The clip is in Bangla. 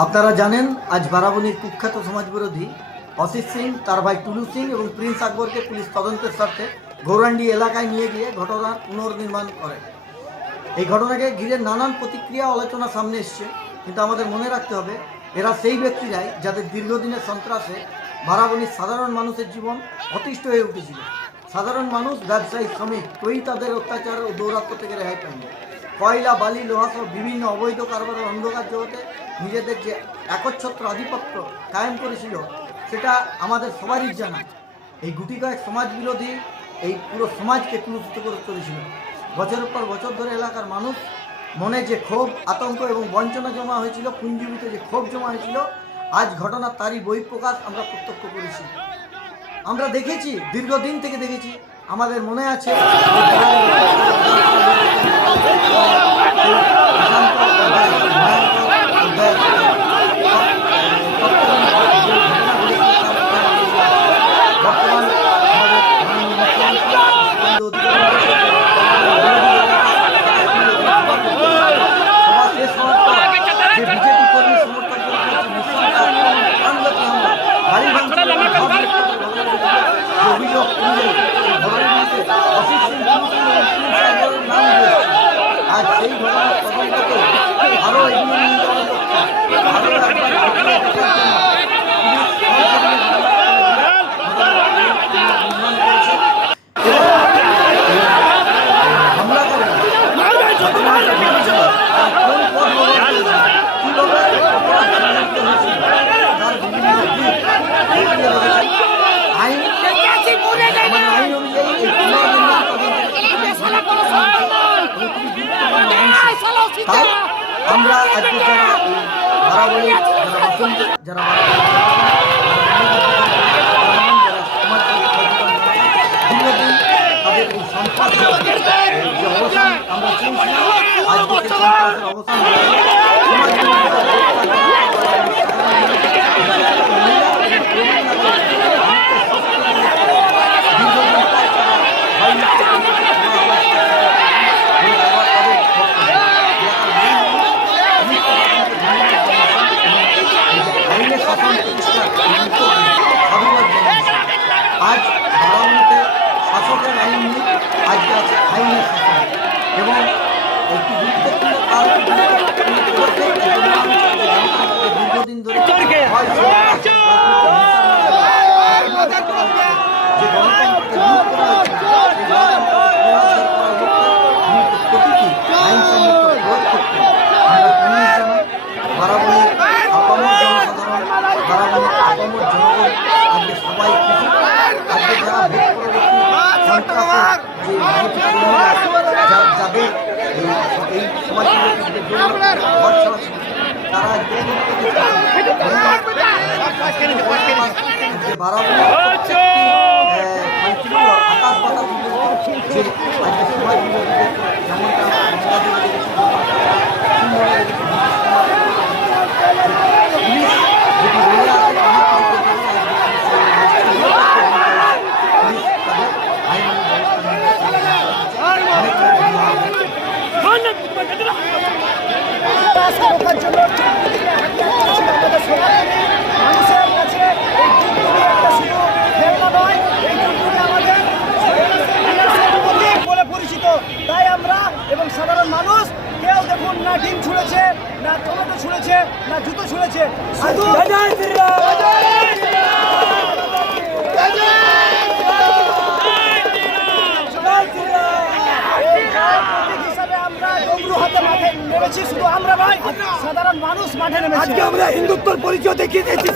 আপনারা জানেন আজ বারাবণীর কুখ্যাত সমাজবিরোধী অসিত সিং, তার ভাই টুলু সিং এবং প্রিন্স আকবরকে পুলিশ তদন্তের স্বার্থে গৌরান্ডি এলাকায় নিয়ে গিয়ে ঘটনার পুনর্নির্মাণ করে। এই ঘটনাকে ঘিরে নানান প্রতিক্রিয়া আলোচনা সামনে এসছে, কিন্তু আমাদের মনে রাখতে হবে এরা সেই ব্যক্তিরাই যাদের দীর্ঘদিনের সন্ত্রাসে বারাবণীর সাধারণ মানুষের জীবন অতিষ্ঠ হয়ে উঠেছিল। সাধারণ মানুষ, ব্যবসায়ী, শ্রমিক কেউই তাদের অত্যাচার ও দৌরাত্ম্য থেকে রেহাই পায়নি। কয়লা, বালি, লোহা সহ বিভিন্ন অবৈধ কারবারের অন্ধকার জগতে নিজেদের যে একচ্ছত্র আধিপত্য কায়েম করেছিল সেটা আমাদের সবারই জানা। এই গুটি কয়েক সমাজ বিরোধী এই পুরো সমাজকে কুলুষিত করে চলেছিল। বছরের পর বছর ধরে এলাকার মানুষ মনে যে ক্ষোভ, আতঙ্ক এবং বঞ্চনা জমা হয়েছিল, পুঞ্জীবিত যে ক্ষোভ জমা হয়েছিল, আজ ঘটনার তারই বহিঃপ্রকাশ আমরা প্রত্যক্ষ করেছি। আমরা দেখেছি, দীর্ঘদিন থেকে দেখেছি। আমাদের মনে আছে আজ সেই ঘটনার তদন্তকে আরো এগিয়ে নিয়ে যাওয়ার লক্ষ্যে হামলা করে আইন অনুযায়ী আমরা আজকে যারা বারাবণী, যারা দীর্ঘদিন তাদের এই সন্ত্রাসের যে অবসান আমরা চেয়েছিলাম, আজকে সন্ত্রাসের অবসান আজ বারাবণীতে শাসকের আইন নেই, আজকে আছে আইনের শাসন। এবং একটি গুরুত্বপূর্ণ দীর্ঘদিন ধরে যে গণতন্ত্রকে লুট করা হয়েছে, প্রতিটি আইনসম্মত প্রয়োগ করতে আমরা পুলিশ জানাই। বারাবণীর আপামর জনসাধারণ, বারাবণীর আপামর জনগণ আজকে সবাই খুশি। আজকে যারা ভোট পরবর্তী সন্ত্রাসের যে যাদের এই সমাজবিরোধীদের জন্য ঘর ছাড়া ছিল, তারা আজকে বারাবণী আকাশ পাতা যে আজকে সমাজবিরোধীদের যেমনটা তাই আমরা এবং সাধারণ মানুষ কেউ দেখুন না ডিম ছুঁড়েছে, না টমেটো ছুঁড়েছে, না জুতো ছুঁড়েছে, হিসাবে আমরা ডমরু হাতে মাঠে নেমেছি। শুধু আমরা ভাই, সাধারণ মানুষ মাঠে নেমেছি। আজকে আমরা হিন্দুত্বর পরিচয় দেখিয়ে দিয়েছি।